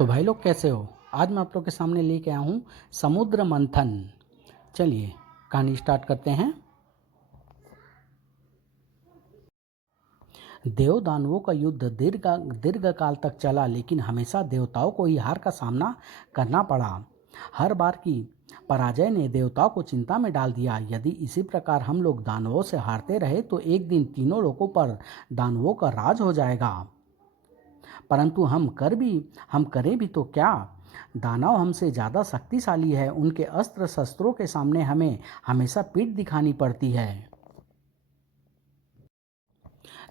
तो भाई लोग कैसे हो। आज मैं आप लोग के सामने लेके आया हूँ समुद्र मंथन। चलिए कहानी स्टार्ट करते हैं। देव दानवों का युद्ध दीर्घ काल तक चला, लेकिन हमेशा देवताओं को ही हार का सामना करना पड़ा। हर बार की पराजय ने देवताओं को चिंता में डाल दिया। यदि इसी प्रकार हम लोग दानवों से हारते रहे तो एक दिन तीनों लोगों पर दानवों का राज हो जाएगा। परंतु हम करें भी तो क्या। दानव हमसे ज़्यादा शक्तिशाली है। उनके अस्त्र शस्त्रों के सामने हमें हमेशा पीठ दिखानी पड़ती है।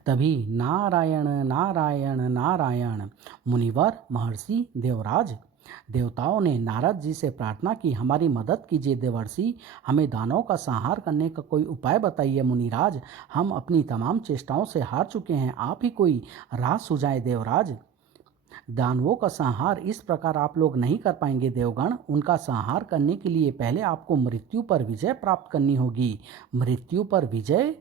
तभी नारायण नारायण नारायण मुनिवर महर्षि देवराज देवताओं ने नारद जी से प्रार्थना की, हमारी मदद कीजिए देवर्षि, हमें दानवों का संहार करने का कोई उपाय बताइए। मुनिराज, हम अपनी तमाम चेष्टाओं से हार चुके हैं, आप ही कोई राह सुझाएं देवराज। दानवों का संहार इस प्रकार आप लोग नहीं कर पाएंगे देवगण। उनका संहार करने के लिए पहले आपको मृत्यु पर विजय प्राप्त करनी होगी। मृत्यु पर विजय?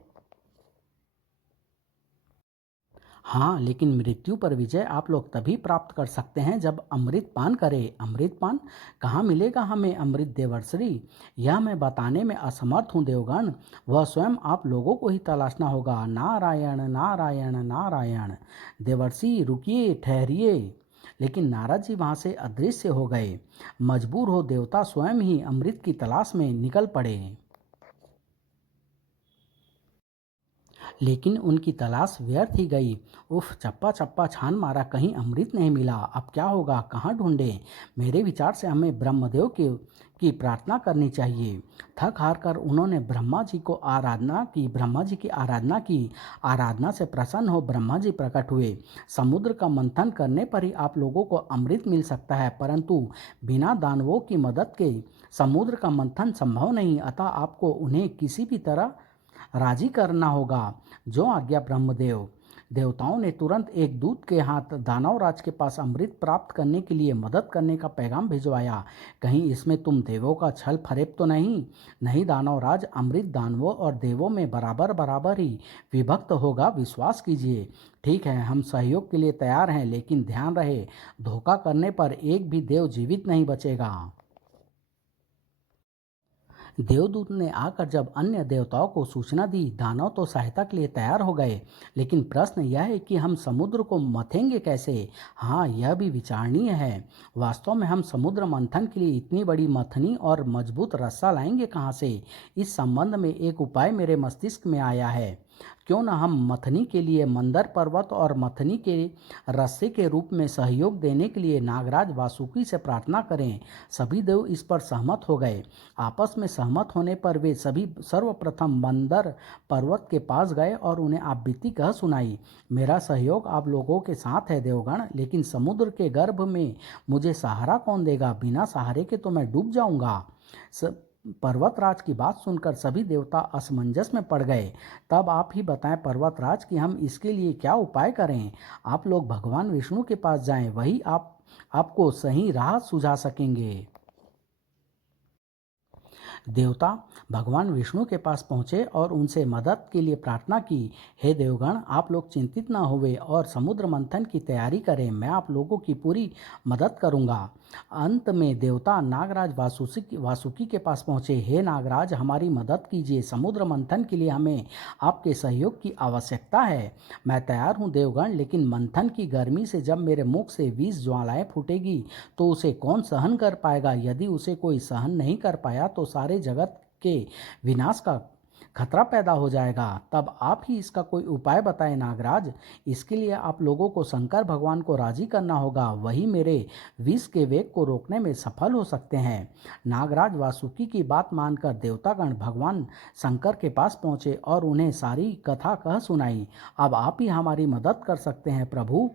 हाँ, लेकिन मृत्यु पर विजय आप लोग तभी प्राप्त कर सकते हैं जब अमृत पान करें। अमृत पान? कहाँ मिलेगा हमें अमृत देवर्षि? यह मैं बताने में असमर्थ हूँ देवगण। वह स्वयं आप लोगों को ही तलाशना होगा। नारायण नारायण नारायण। देवर्षि रुकिए, ठहरिए। लेकिन नारद जी वहाँ से अदृश्य हो गए। मजबूर हो देवता स्वयं ही अमृत की तलाश में निकल पड़े। लेकिन उनकी तलाश व्यर्थ ही गई। उफ, चप्पा चप्पा छान मारा, कहीं अमृत नहीं मिला। अब क्या होगा, कहाँ ढूंढें? मेरे विचार से हमें ब्रह्मदेव की प्रार्थना करनी चाहिए। थक हार कर उन्होंने ब्रह्मा जी की आराधना की। आराधना से प्रसन्न हो ब्रह्मा जी प्रकट हुए। समुद्र का मंथन करने पर ही आप लोगों को अमृत मिल सकता है, परंतु बिना दानवों की मदद के समुद्र का मंथन संभव नहीं। अतः आपको उन्हें किसी भी तरह राजी करना होगा। जो आज्ञा ब्रह्मदेव। देवताओं ने तुरंत एक दूत के हाथ दानवराज के पास अमृत प्राप्त करने के लिए मदद करने का पैगाम भिजवाया। कहीं इसमें तुम देवों का छल फरेब तो नहीं? नहीं दानवराज, अमृत दानवों और देवों में बराबर बराबर ही विभक्त होगा, विश्वास कीजिए। ठीक है, हम सहयोग के लिए तैयार हैं, लेकिन ध्यान रहे, धोखा करने पर एक भी देव जीवित नहीं बचेगा। देवदूत ने आकर जब अन्य देवताओं को सूचना दी, दानव तो सहायता के लिए तैयार हो गए, लेकिन प्रश्न यह है कि हम समुद्र को मथेंगे कैसे? हाँ, यह भी विचारणीय है। वास्तव में हम समुद्र मंथन के लिए इतनी बड़ी मथनी और मजबूत रस्सा लाएंगे कहाँ से? इस संबंध में एक उपाय मेरे मस्तिष्क में आया है। क्यों न हम मथनी के लिए मंदर पर्वत और मथनी के रस्से के रूप में सहयोग देने के लिए नागराज वासुकी से प्रार्थना करें। सभी देव इस पर सहमत हो गए। आपस में सहमत होने पर वे सभी सर्वप्रथम मंदर पर्वत के पास गए और उन्हें आप बीती कह सुनाई। मेरा सहयोग आप लोगों के साथ है देवगण, लेकिन समुद्र के गर्भ में मुझे सहारा कौन देगा? बिना सहारे के तो मैं डूब जाऊंगा। पर्वतराज की बात सुनकर सभी देवता असमंजस में पड़ गए। तब आप ही बताएं पर्वतराज कि हम इसके लिए क्या उपाय करें? आप लोग भगवान विष्णु के पास जाएं, वही आपको सही राह सुझा सकेंगे। देवता भगवान विष्णु के पास पहुँचे और उनसे मदद के लिए प्रार्थना की। हे देवगण, आप लोग चिंतित न होवे और समुद्र मंथन की तैयारी करें, मैं आप लोगों की पूरी मदद करूंगा। अंत में देवता नागराज वासुकी के पास पहुँचे। हे नागराज, हमारी मदद कीजिए, समुद्र मंथन के लिए हमें आपके सहयोग की आवश्यकता है। मैं तैयार हूँ देवगण, लेकिन मंथन की गर्मी से जब मेरे मुख से 20 ज्वालाएं फूटेगी तो उसे कौन सहन कर पाएगा? यदि उसे कोई सहन नहीं कर पाया तो सारे जगत के विनाश का खतरा पैदा हो जाएगा। तब आप ही इसका कोई उपाय बताएं नागराज। इसके लिए आप लोगों को शंकर भगवान को राजी करना होगा, वही मेरे विष के वेग को रोकने में सफल हो सकते हैं। नागराज वासुकी की बात मानकर देवतागण भगवान शंकर के पास पहुँचे और उन्हें सारी कथा कह सुनाई। अब आप ही हमारी मदद कर सकते हैं प्रभु।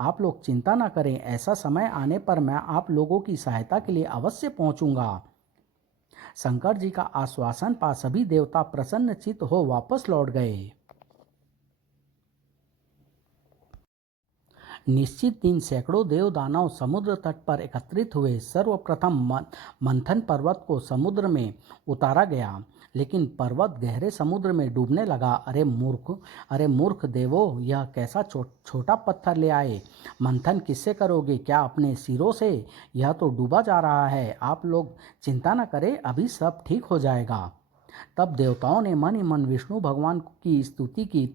आप लोग चिंता न करें, ऐसा समय आने पर मैं आप लोगों की सहायता के लिए अवश्य पहुंचूंगा। शंकर जी का आश्वासन पा सभी देवता प्रसन्नचित्त हो वापस लौट गए। निश्चित दिन सैकड़ों देव दानव समुद्र तट पर एकत्रित हुए। सर्वप्रथम मंथन पर्वत को समुद्र में उतारा गया, लेकिन पर्वत गहरे समुद्र में डूबने लगा। अरे मूर्ख देवो, यह कैसा छोटा पत्थर ले आए। मंथन किससे करोगे? क्या अपने सिरों से? यह तो डूबा जा रहा है। आप लोग चिंता न करें, अभी सब ठीक हो जाएगा। तब देवताओं ने मन ही मन विष्णु भगवान की स्तुति की।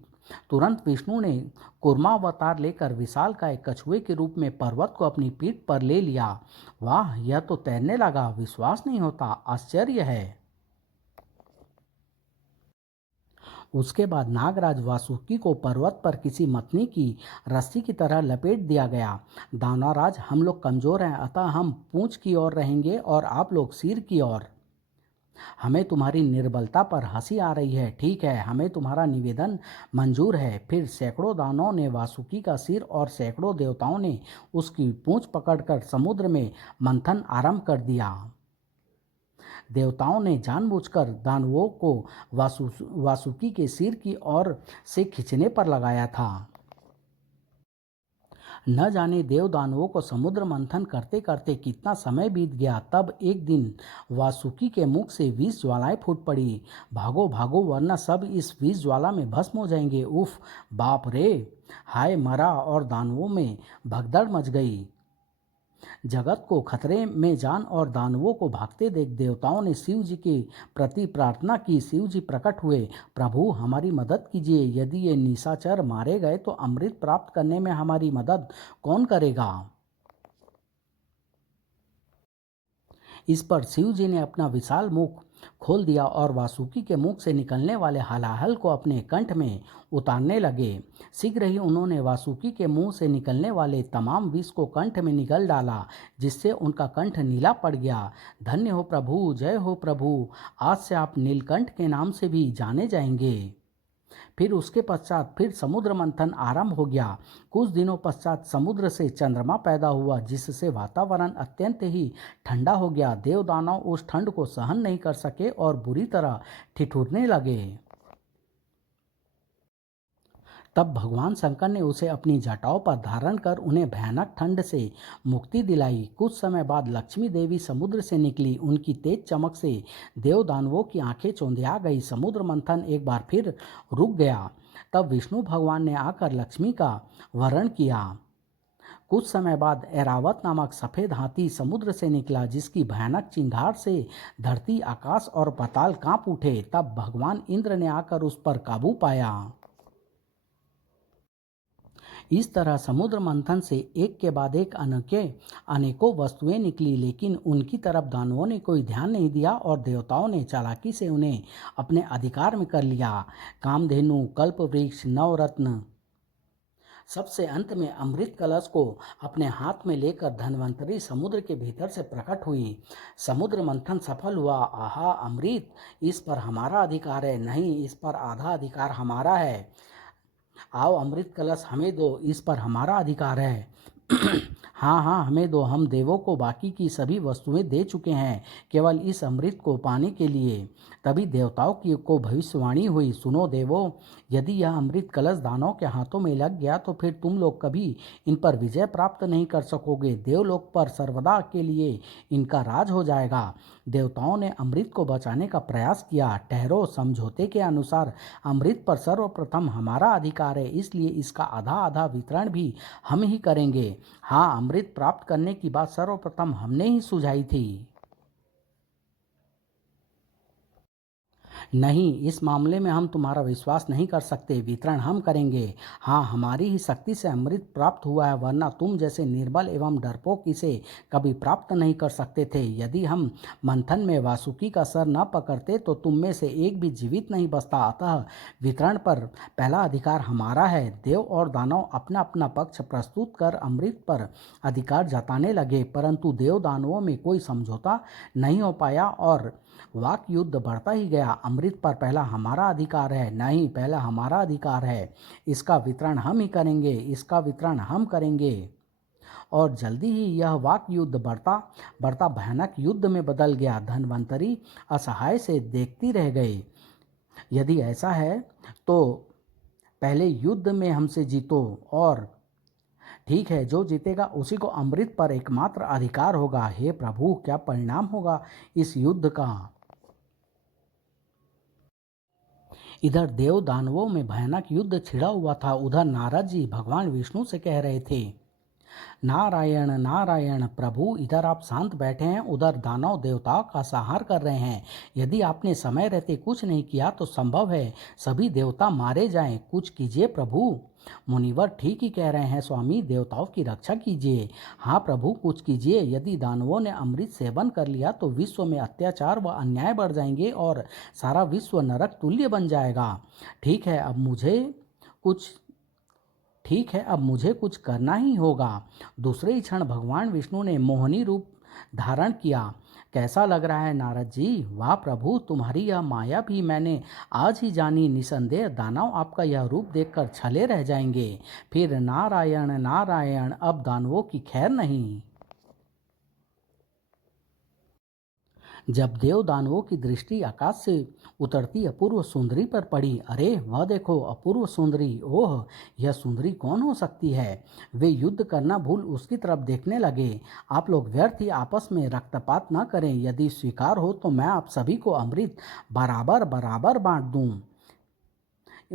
तुरंत विष्णु ने कूर्मावतार लेकर विशालकाय कछुए के रूप में पर्वत को अपनी पीठ पर ले लिया। वाह, यह तो तैरने लगा। विश्वास नहीं होता, आश्चर्य है। उसके बाद नागराज वासुकी को पर्वत पर किसी मतनी की रस्सी की तरह लपेट दिया गया। दानवराज, हम लोग कमजोर हैं, अतः हम पूंछ की ओर रहेंगे और आप लोग सिर की ओर। हमें तुम्हारी निर्बलता पर हंसी आ रही है। ठीक है, हमें तुम्हारा निवेदन मंजूर है। फिर सैकड़ों दानवों ने वासुकी का सिर और सैकड़ों देवताओं ने उसकी पूंछ पकड़कर समुद्र में मंथन आरंभ कर दिया। देवताओं ने जानबूझकर दानवों को वासुकी के सिर की ओर से खींचने पर लगाया था। न जाने देव दानवों को समुद्र मंथन करते करते कितना समय बीत गया। तब एक दिन वासुकी के मुख से विष ज्वालाएं फूट पड़ी। भागो भागो, वरना सब इस विष ज्वाला में भस्म हो जाएंगे। उफ, बाप रे! हाय मरा! और दानवों में भगदड़ मच गई। जगत को खतरे में जान और दानवों को भागते देख देवताओं ने शिव जी के प्रति प्रार्थना की। शिव जी प्रकट हुए। प्रभु, हमारी मदद कीजिए। यदि ये निशाचर मारे गए तो अमृत प्राप्त करने में हमारी मदद कौन करेगा? इस पर शिव जी ने अपना विशाल मुख खोल दिया और वासुकी के मुख से निकलने वाले हलाहल को अपने कंठ में उतारने लगे। शीघ्र ही उन्होंने वासुकी के मुंह से निकलने वाले तमाम विष को कंठ में निगल डाला, जिससे उनका कंठ नीला पड़ गया। धन्य हो प्रभु, जय हो प्रभु, आज से आप नीलकंठ के नाम से भी जाने जाएंगे। फिर उसके पश्चात फिर समुद्र मंथन आरंभ हो गया। कुछ दिनों पश्चात समुद्र से चंद्रमा पैदा हुआ, जिससे वातावरण अत्यंत ही ठंडा हो गया। देव दानव उस ठंड को सहन नहीं कर सके और बुरी तरह ठिठुरने लगे। तब भगवान शंकर ने उसे अपनी जटाओं पर धारण कर उन्हें भयानक ठंड से मुक्ति दिलाई। कुछ समय बाद लक्ष्मी देवी समुद्र से निकली। उनकी तेज चमक से देव दानवों की आंखें चौंधिया गई। समुद्र मंथन एक बार फिर रुक गया। तब विष्णु भगवान ने आकर लक्ष्मी का वरण किया। कुछ समय बाद ऐरावत नामक सफ़ेद हाथी समुद्र से निकला, जिसकी भयानक चिंगार से धरती, आकाश और पाताल कांप उठे। तब भगवान इंद्र ने आकर उस पर काबू पाया। इस तरह समुद्र मंथन से एक के बाद एक अनेकों वस्तुएं निकली, लेकिन उनकी तरफ दानवों ने कोई ध्यान नहीं दिया और देवताओं ने चालाकी से उन्हें अपने अधिकार में कर लिया। कामधेनु, कल्पवृक्ष, नवरत्न, सबसे अंत में अमृत कलश को अपने हाथ में लेकर धन्वंतरी समुद्र के भीतर से प्रकट हुई। समुद्र मंथन सफल हुआ। आहा, अमृत! इस पर हमारा अधिकार है। नहीं, इस पर आधा अधिकार हमारा है। आओ, अमृत कलश हमें दो, इस पर हमारा अधिकार है। हाँ हाँ, हमें दो। हम देवों को बाकी की सभी वस्तुएं दे चुके हैं, केवल इस अमृत को पाने के लिए। तभी देवताओं की को भविष्यवाणी हुई। सुनो देवों, यदि यह अमृत कलश दानवों के हाथों में लग गया तो फिर तुम लोग कभी इन पर विजय प्राप्त नहीं कर सकोगे। देवलोक पर सर्वदा के लिए इनका राज हो जाएगा। देवताओं ने अमृत को बचाने का प्रयास किया। ठहरो, समझौते के अनुसार अमृत पर सर्वप्रथम हमारा अधिकार है, इसलिए इसका आधा आधा वितरण भी हम ही करेंगे। हाँ, अमृत प्राप्त करने की बात सर्वप्रथम हमने ही सुझाई थी। नहीं, इस मामले में हम तुम्हारा विश्वास नहीं कर सकते। वितरण हम करेंगे। हाँ, हमारी ही शक्ति से अमृत प्राप्त हुआ है, वरना तुम जैसे निर्बल एवं डरपोक इसे कभी प्राप्त नहीं कर सकते थे। यदि हम मंथन में वासुकी का सर न पकड़ते तो तुम में से एक भी जीवित नहीं बचता। अतः वितरण पर पहला अधिकार हमारा है। देव और दानव अपना अपना पक्ष प्रस्तुत कर अमृत पर अधिकार जताने लगे, परंतु देव दानवों में कोई समझौता नहीं हो पाया और वाक युद्ध बढ़ता ही गया। अमृत पर पहला हमारा अधिकार है। नहीं, पहला हमारा अधिकार है। इसका वितरण हम ही करेंगे, इसका वितरण हम करेंगे। और जल्दी ही यह वाक युद्ध बढ़ता बढ़ता भयानक युद्ध में बदल गया। धन्वंतरी असहाय से देखती रह गई। यदि ऐसा है तो पहले युद्ध में हमसे जीतो, और ठीक है, जो जीतेगा उसी को अमृत पर एकमात्र अधिकार होगा। हे प्रभु, क्या परिणाम होगा इस युद्ध का? इधर देव दानवों में भयानक युद्ध छिड़ा हुआ था। उधर नारद जी भगवान विष्णु से कह रहे थे, नारायण नारायण प्रभु, इधर आप शांत बैठे हैं, उधर दानव देवताओं का संहार कर रहे हैं। यदि आपने समय रहते कुछ नहीं किया तो संभव है सभी देवता मारे जाएं। कुछ कीजिए प्रभु। मुनिवर ठीक ही कह रहे हैं स्वामी, देवताओं की रक्षा कीजिए। हाँ प्रभु, कुछ कीजिए। यदि दानवों ने अमृत सेवन कर लिया तो विश्व में अत्याचार व अन्याय बढ़ जाएंगे और सारा विश्व नरक तुल्य बन जाएगा। ठीक है, अब मुझे कुछ करना ही होगा। दूसरे ही क्षण भगवान विष्णु ने मोहिनी रूप धारण किया। कैसा लग रहा है नारद जी? वाह प्रभु, तुम्हारी यह माया भी मैंने आज ही जानी। निसंदेह दानव आपका यह रूप देखकर छले रह जाएंगे। फिर नारायण नारायण, अब दानवों की खैर नहीं। जब देव दानवों की दृष्टि आकाश से उतरती अपूर्व सुंदरी पर पड़ी, अरे वह देखो अपूर्व सुंदरी, ओह यह सुंदरी कौन हो सकती है? वे युद्ध करना भूल उसकी तरफ देखने लगे। आप लोग व्यर्थ ही आपस में रक्तपात न करें। यदि स्वीकार हो तो मैं आप सभी को अमृत बराबर बराबर बांट दूं।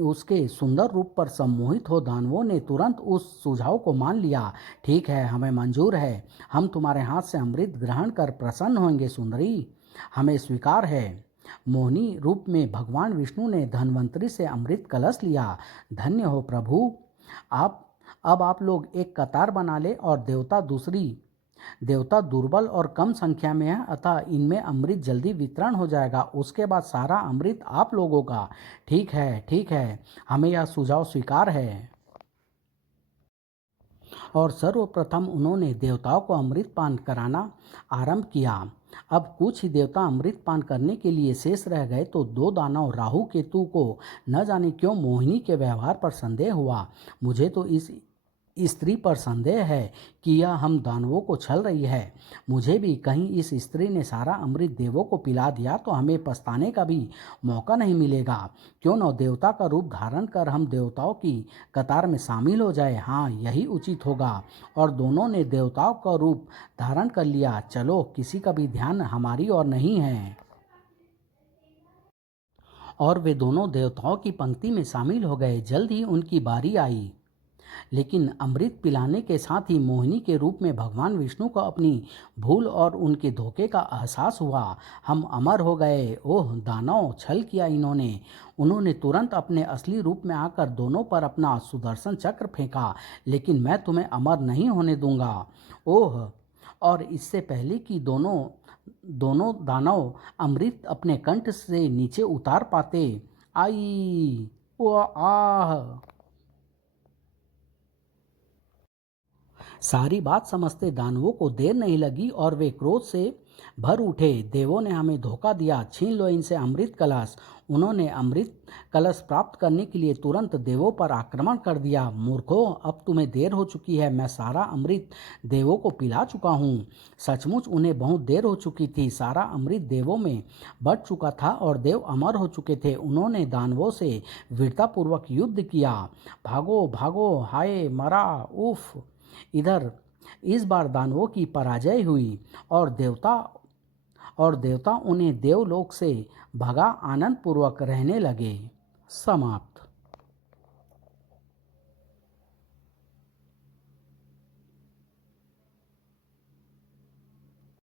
उसके सुंदर रूप पर सम्मोहित हो दानवों ने तुरंत उस सुझाव को मान लिया। ठीक है, हमें मंजूर है। हम तुम्हारे हाथ से अमृत ग्रहण कर प्रसन्न होंगे सुंदरी, हमें स्वीकार है। मोहिनी रूप में भगवान विष्णु ने धन्वंतरी से अमृत कलश लिया। धन्य हो प्रभु। आप अब आप लोग एक कतार बना ले और देवता दुर्बल और कम संख्या में है, अतः इनमें अमृत जल्दी वितरण हो जाएगा। उसके बाद सारा अमृत आप लोगों का। ठीक है, हमें यह सुझाव स्वीकार है। और सर्वप्रथम उन्होंने देवताओं को अमृत पान कराना आरंभ किया। अब कुछ ही देवता अमृत पान करने के लिए शेष रह गए तो दो दानव राहु केतु को न जाने क्यों मोहिनी के व्यवहार पर संदेह हुआ। मुझे तो इस स्त्री पर संदेह है कि यह हम दानवों को छल रही है। मुझे भी कहीं इस स्त्री ने सारा अमृत देवों को पिला दिया तो हमें पछताने का भी मौका नहीं मिलेगा। क्यों न देवता का रूप धारण कर हम देवताओं की कतार में शामिल हो जाए। हाँ, यही उचित होगा। और दोनों ने देवताओं का रूप धारण कर लिया। चलो, किसी का भी ध्यान हमारी ओर नहीं है। और वे दोनों देवताओं की पंक्ति में शामिल हो गए। जल्द ही उनकी बारी आई। लेकिन अमृत पिलाने के साथ ही मोहिनी के रूप में भगवान विष्णु को अपनी भूल और उनके धोखे का एहसास हुआ। हम अमर हो गए। ओह दानव, छल किया इन्होंने। उन्होंने तुरंत अपने असली रूप में आकर दोनों पर अपना सुदर्शन चक्र फेंका। लेकिन मैं तुम्हें अमर नहीं होने दूंगा। ओह, और इससे पहले कि दोनों दानव अमृत अपने कंठ से नीचे उतार पाते, आई ओ आह, सारी बात समझते दानवों को देर नहीं लगी और वे क्रोध से भर उठे। देवों ने हमें धोखा दिया, छीन लो इनसे अमृत कलश। उन्होंने अमृत कलश प्राप्त करने के लिए तुरंत देवों पर आक्रमण कर दिया। मूर्खों, अब तुम्हें देर हो चुकी है। मैं सारा अमृत देवों को पिला चुका हूँ। सचमुच उन्हें बहुत देर हो चुकी थी। सारा अमृत देवों में बढ़ चुका था और देव अमर हो चुके थे। उन्होंने दानवों से वीरतापूर्वक युद्ध किया। भागो भागो, हाय मरा, उफ। इधर इस बार दानवों की पराजय हुई और देवता उन्हें देवलोक से भगा आनंद पूर्वक रहने लगे। समाप्त।